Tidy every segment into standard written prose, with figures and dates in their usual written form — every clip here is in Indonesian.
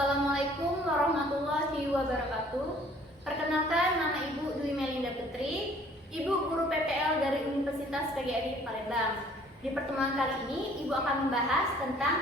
Assalamualaikum warahmatullahi wabarakatuh. Perkenalkan, nama Ibu Dwi Melinda Putri, Ibu Guru PPL dari Universitas PGRI Palembang. Di pertemuan kali ini, Ibu akan membahas tentang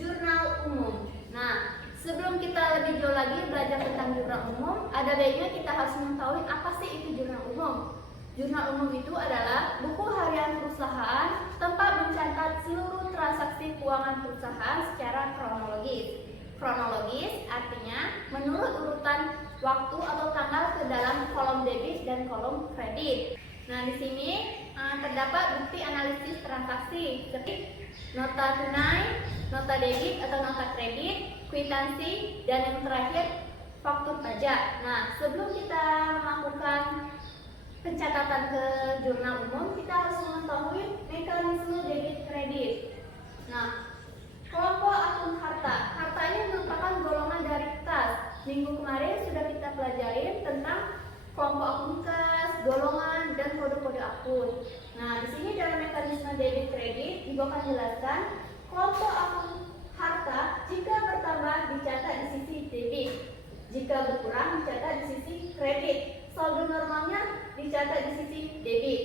jurnal umum. Nah, sebelum kita lebih jauh lagi belajar tentang jurnal umum, ada baiknya kita harus mengetahui apa sih itu jurnal umum. Jurnal umum itu adalah buku harian perusahaan tempat mencatat seluruh transaksi keuangan perusahaan secara kronologis. Kronologis artinya menurut urutan waktu atau tanggal ke dalam kolom debit dan kolom kredit. Nah, di sini terdapat bukti analisis transaksi seperti nota tunai, nota debit atau nota kredit, kwitansi, dan yang terakhir faktur pajak. Nah, sebelum kita melakukan pencatatan ke jurnal umum, kita harus mengetahui mekanisme debit kredit. Nah, kelompok akun harta. Harta ini merupakan golongan dari kas. Minggu kemarin sudah kita pelajari tentang kelompok akun kas, golongan, dan kode-kode akun. Nah, di sini dalam mekanisme debit kredit, Ibu akan jelaskan kelompok akun harta jika bertambah dicatat di sisi debit, jika berkurang dicatat di sisi kredit, saldo normalnya dicatat di sisi debit.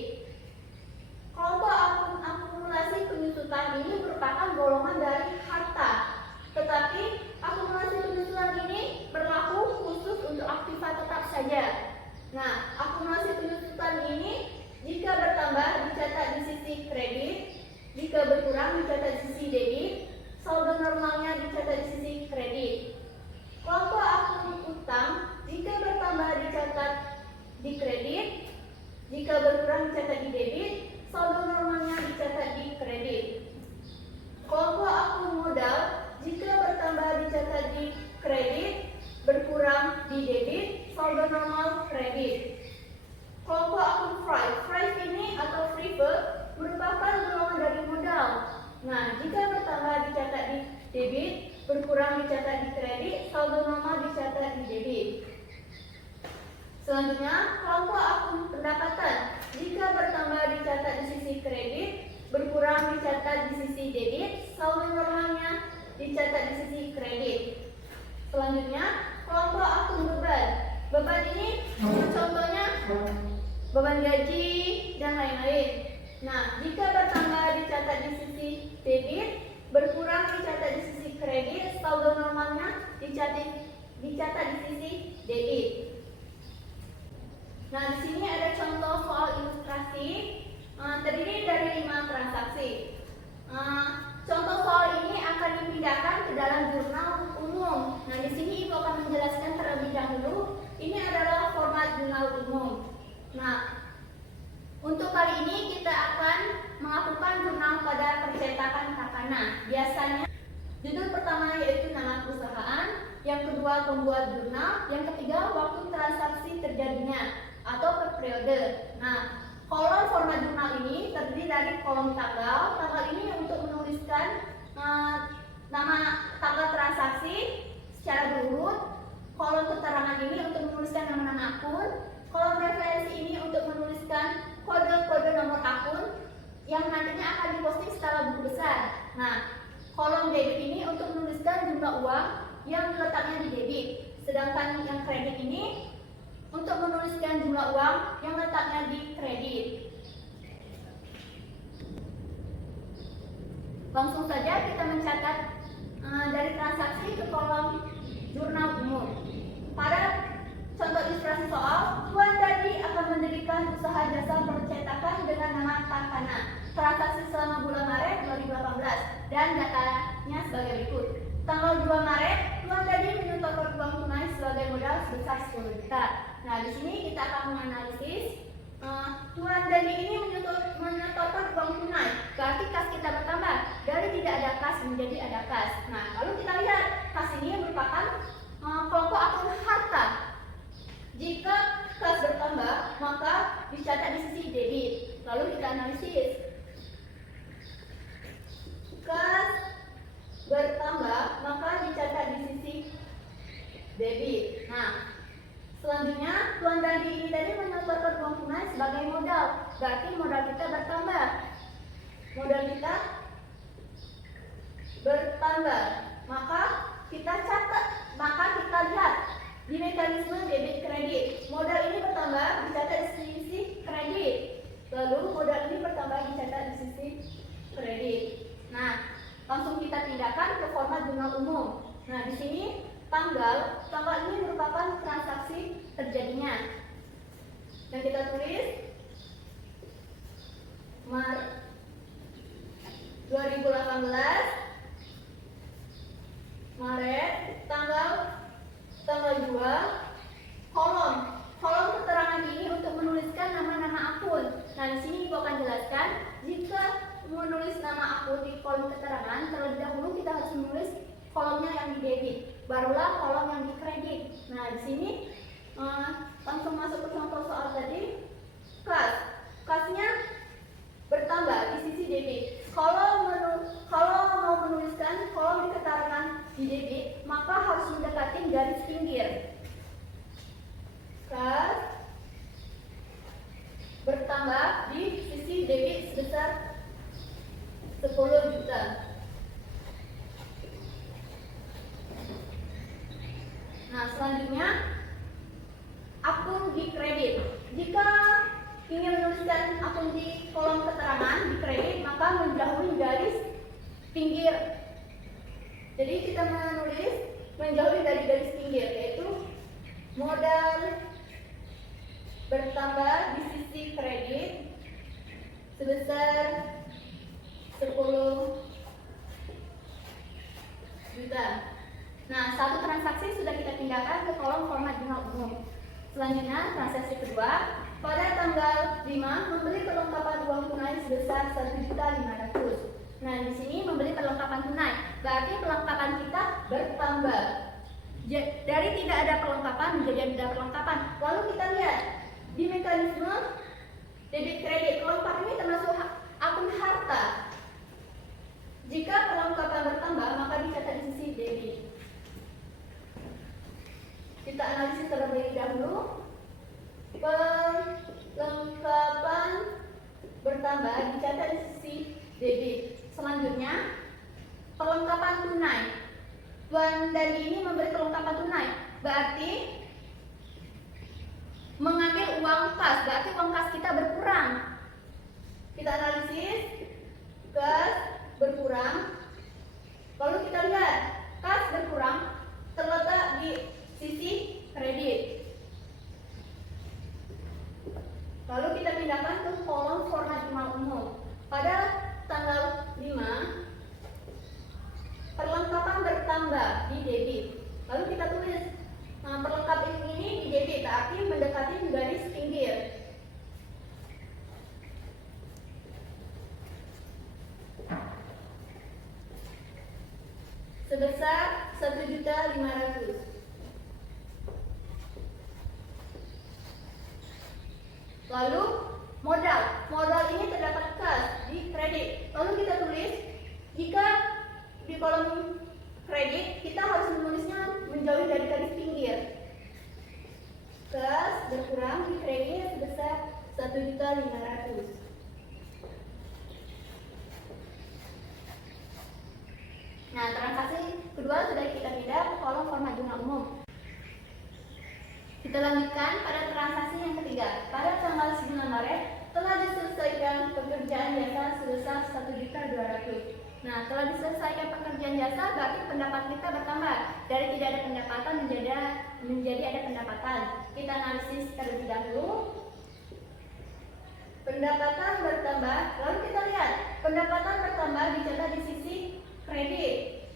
Kelompok akun akumulasi penyusutan ini merupakan golongan dari harta, tetapi akumulasi penyusutan ini berlaku khusus untuk aktiva tetap saja. Nah, akumulasi penyusutan ini jika bertambah dicatat di sisi kredit, jika berkurang dicatat di sisi debit, saldo normalnya dicatat di sisi kredit. Kelompok akun utang jika bertambah dicatat di kredit, jika berkurang dicatat di debit, saldo normalnya dicatat di kredit. Kelompok akun modal jika bertambah dicatat di kredit, berkurang di debit, saldo normal kredit. Kelompok akun free ini atau freehold merupakan golongan dari modal. Nah, jika bertambah dicatat di debit, berkurang dicatat di kredit, saldo normal dicatat di debit. Selanjutnya, kelompok akun pendapatan jika bertambah dicatat di sisi kredit, berkurang dicatat di sisi debit, saldo normalnya dicatat di sisi kredit. Selanjutnya, kelompok akun beban. Beban ini contohnya beban gaji dan lain-lain. Nah, jika bertambah dicatat di sisi debit, berkurang dicatat di sisi kredit, saldo normalnya dicatat di sisi debit. Nah, di sini ada contoh soal ilustrasi terdiri dari 5 transaksi. Contoh soal ini akan dipindahkan ke dalam jurnal umum. Nah, di sini Ibu akan menjelaskan terlebih dahulu. Ini adalah format jurnal umum. Nah, untuk kali ini kita akan melakukan jurnal pada percetakan takana. Biasanya judul pertama yaitu nama perusahaan, yang kedua pembuat jurnal, yang ketiga waktu transaksi terjadinya atau per periode. Nah, kolom format jurnal ini terdiri dari kolom tanggal. Tanggal ini untuk menuliskan nama tanggal transaksi secara berurut. Kolom keterangan ini untuk menuliskan nama-nama akun. Kolom referensi ini untuk menuliskan kode-kode nomor akun yang nantinya akan diposting secara buku besar. Nah, kolom debit ini untuk menuliskan jumlah uang yang letaknya di debit. Sedangkan yang kredit ini untuk menuliskan jumlah uang yang letaknya di kredit. Langsung saja kita mencatat dari transaksi ke kolom jurnal umum. Pada contoh ilustrasi soal, Tuan Dadi akan mendirikan usaha jasa percetakan dengan nama Takana. Transaksi selama bulan Maret 2018 dan datanya sebagai berikut. Tanggal 2 Maret, Tuan Dadi menyetorkan uang tunai sebagai modal sebesar 10 juta. Nah, di sini kita akan menganalisis Tuan Dadi ini menyetorkan uang tunai. Berarti kas kita bertambah dari tidak ada kas menjadi ada kas. Nah, lalu kita lihat kas ini merupakan kelompok akun harta. Jika kas bertambah, maka dicatat di sisi debit. Lalu kita analisis. Kas bertambah, maka dicatat di sisi debit. Nah, selanjutnya Tuan Dadi ini tadi menyetorkan uang tunai sebagai modal. Berarti modal kita bertambah. Modal kita bertambah, maka kita catat di mekanisme debit kredit. Modal ini bertambah dicatat di sisi kredit. Lalu modal ini bertambah dicatat di sisi kredit. Nah, langsung kita pindahkan ke format jurnal umum. Nah, di sini tanggal ini merupakan transaksi terjadinya. Dan kita tulis Maret 2018, Maret, tanggal 2, kolom keterangan ini untuk menuliskan nama-nama akun. Nah, di sini Ibu akan jelaskan, jika menulis nama akun di kolom keterangan, terlebih dahulu kita harus menulis kolomnya yang di debit, barulah kolom yang di kredit. Nah, di sini langsung masuk ke contoh soal tadi. Kasnya bertambah di sisi debit. Kalau mau menuliskan kolom di keterangan di debit, maka harus mendekati garis pinggir. Kas bertambah di sisi debit sebesar 10 juta. Nah, selanjutnya akun di kredit. Jika ingin menuliskan akun di kolom keterangan di kredit, maka mendahului garis pinggir. Jadi kita menulis menjauhi dari garis pinggir, yaitu modal bertambah di sisi kredit sebesar 10 juta. Nah, satu transaksi sudah kita pindahkan ke kolom format jurnal umum. Selanjutnya, transaksi kedua, pada tanggal 5 membeli perlengkapan uang tunai sebesar 1.500.000. Nah, di sini membeli perlengkapan tunai, berarti perlengkapan kita bertambah. Dari tidak ada perlengkapan menjadi ada perlengkapan. Lalu kita lihat di mekanisme debit kredit, perlengkapan ini termasuk akun harta. Jika perlengkapan bertambah, maka dicatat di sisi debit. Kita analisis terlebih dahulu. Perlengkapan bertambah dicatat di sisi debit. Selanjutnya, perlengkapan tunai. Tuan dan ini memberi perlengkapan tunai, berarti mengambil uang kas, berarti uang kas kita berkurang. Kita analisis, kas berkurang. Lalu kita lihat, kas berkurang terletak di sisi kredit. Lalu kita pindahkan ke kolom format jurnal umum. Pada tanggal 5, perlengkapan bertambah di debit. Lalu kita tulis perlengkapan ini di debit, berarti mendekati garis pinggir. Sebesar 1.500.000. Lalu modal ini terdapat kas di kredit. Lalu kita tulis, jika di kolom kredit kita harus menulisnya menjauhi dari garis pinggir. Kas berkurang di kredit sebesar 1.500.000. Nah, transaksi kedua sudah kita pindah ke kolom format jurnal umum. Kita lanjutkan pada transaksi yang ketiga. Pada tanggal 9 Maret telah diselesaikan pekerjaan jasa sebesar 1.200.000. Nah, telah diselesaikan pekerjaan jasa berarti pendapatan kita bertambah. Dari tidak ada pendapatan menjadi ada pendapatan. Kita analisis terlebih dahulu. Pendapatan bertambah, lalu kita lihat pendapatan bertambah dicatat di sisi kredit.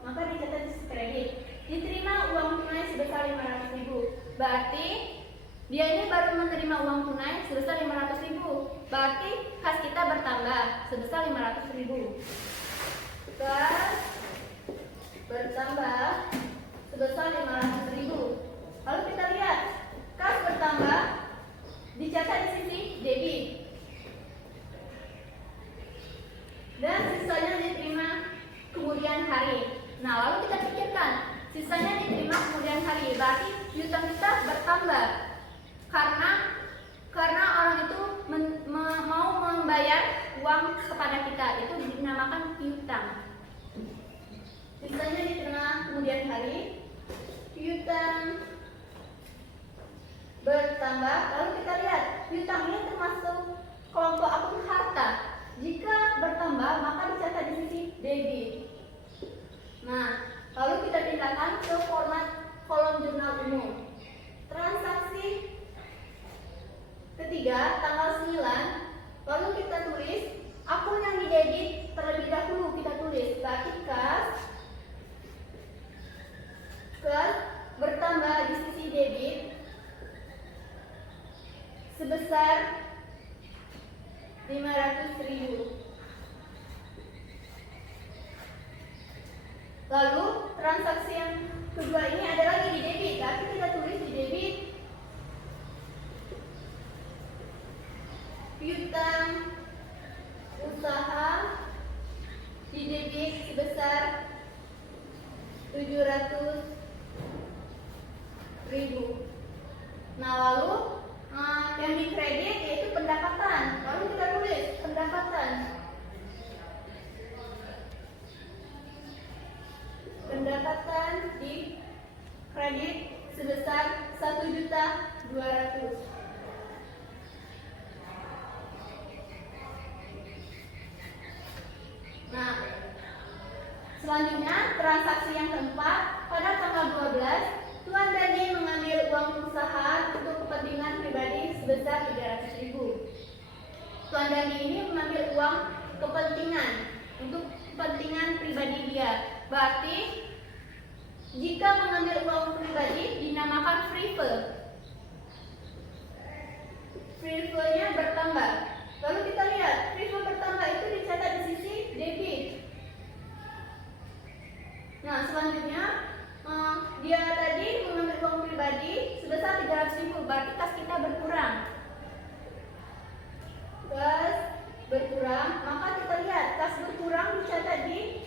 Maka dicatat di sisi kredit. Diterima uang tunai sebesar 500.000. Berarti dia ini baru menerima uang tunai sebesar 500.000. Berarti kas kita bertambah sebesar 500.000. Kas bertambah sebesar 500.000. Lalu kita lihat kas bertambah dicatat di sisi debit. Dan sisanya diterima kemudian hari. Nah, lalu kita pikirkan, sisanya diterima kemudian hari, berarti piutang kita bertambah karena orang itu mau membayar uang kepada kita, itu dinamakan piutang. Sisanya diterima kemudian hari, piutang bertambah. Lalu kita lihat piutang ini termasuk kelompok akun harta. Jika bertambah maka dicatat di sisi debit. Nah, lalu kita pindahkan ke format kolom jurnal umum. Transaksi ketiga tanggal 9, lalu kita tulis akun yang didebit terlebih dahulu, kita tulis berarti kas bertambah di sisi debit sebesar 500.000. Lalu transaksi yang kedua ini ada lagi di debit, berarti kita tulis di debit piutang usaha di debit sebesar 700.000. Nah, lalu yang di kredit yaitu pendapatan. Lalu kita tulis pendapatan. Pendapatan di kredit sebesar 1.200.000. Nah, selanjutnya transaksi yang keempat pada tanggal 12 Tuan Dani mengambil uang perusahaan untuk kepentingan pribadi sebesar 300.000. Tuan Dani ini mengambil uang kepentingan untuk kepentingan pribadi dia. Berarti jika mengambil uang pribadi dinamakan free fund. Free fund-nya bertambah. Lalu kita lihat free fund bertambah itu dicatat di sisi debit. Nah, selanjutnya dia tadi mengambil uang pribadi sebesar 300.000, berarti kas kita berkurang. Kas berkurang, maka kita lihat kas berkurang dicatat di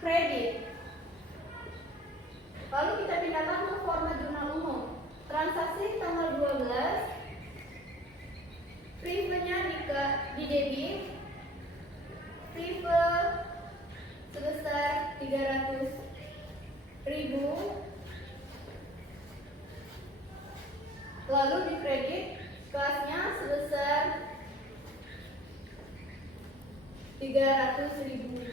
kredit. Lalu kita pindahkan ke format jurnal umum. Transaksi tanggal 12, free fund-nya di debit, free fund sebesar 300.000. Lalu di kredit kasnya sebesar 300.000.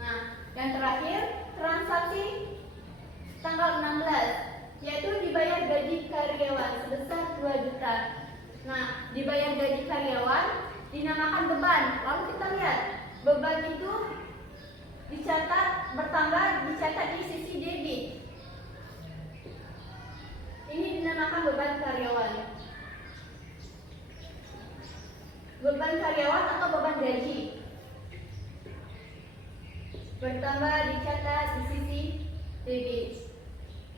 Nah, yang terakhir transaksi tanggal 16 yaitu dibayar gaji karyawan sebesar 2 juta. Nah, dibayar gaji karyawan dinamakan beban. Lalu kita lihat beban itu dicatat bertambah, dicatat di sisi debit. Ini dinamakan beban karyawan. Beban karyawan atau beban gaji bertambah, dicatat di sisi debit.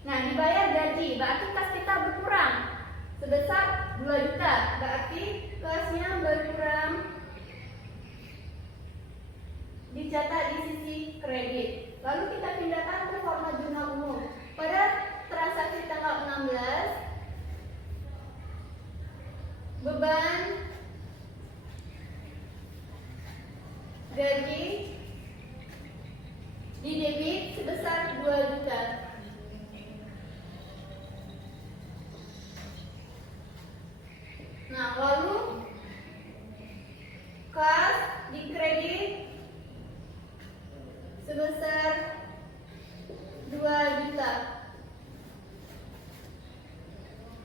Nah, dibayar gaji berarti kas kita berkurang sebesar 2 juta, berarti kasnya berkurang, dicatat di sisi kredit. Lalu kita pindahkan ke format jurnal umum. Pada transaksi tanggal 16, beban gaji di debit sebesar 2 juta. Nah, lalu kas di kredit sebesar 2 juta.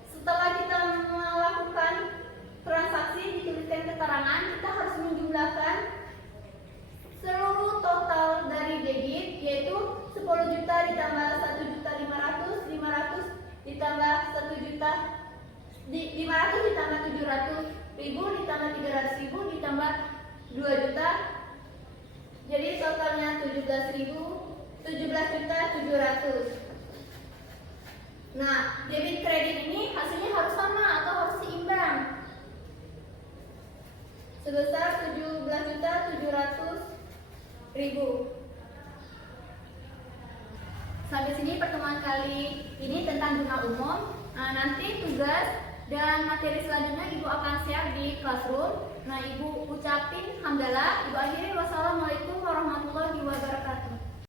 Setelah kita melakukan transaksi, dituliskan keterangan, kita harus menjumlahkan seluruh total dari debit, yaitu 10 juta ditambah 1.500.000, 500 ditambah 1 juta, 500 ditambah 700.000 ditambah 300.000 ditambah 2 juta. Jadi totalnya 17.700. Nah, debit kredit ini hasilnya harus sama atau harus seimbang sebesar 17.700.000. Sampai sini pertemuan kali ini tentang jurnal umum. Nah, nanti tugas dan materi selanjutnya Ibu akan share di classroom. Nah, Ibu ucapin hamdalah, Ibu akhirin wassalamualaikum warahmatullahi wabarakatuh.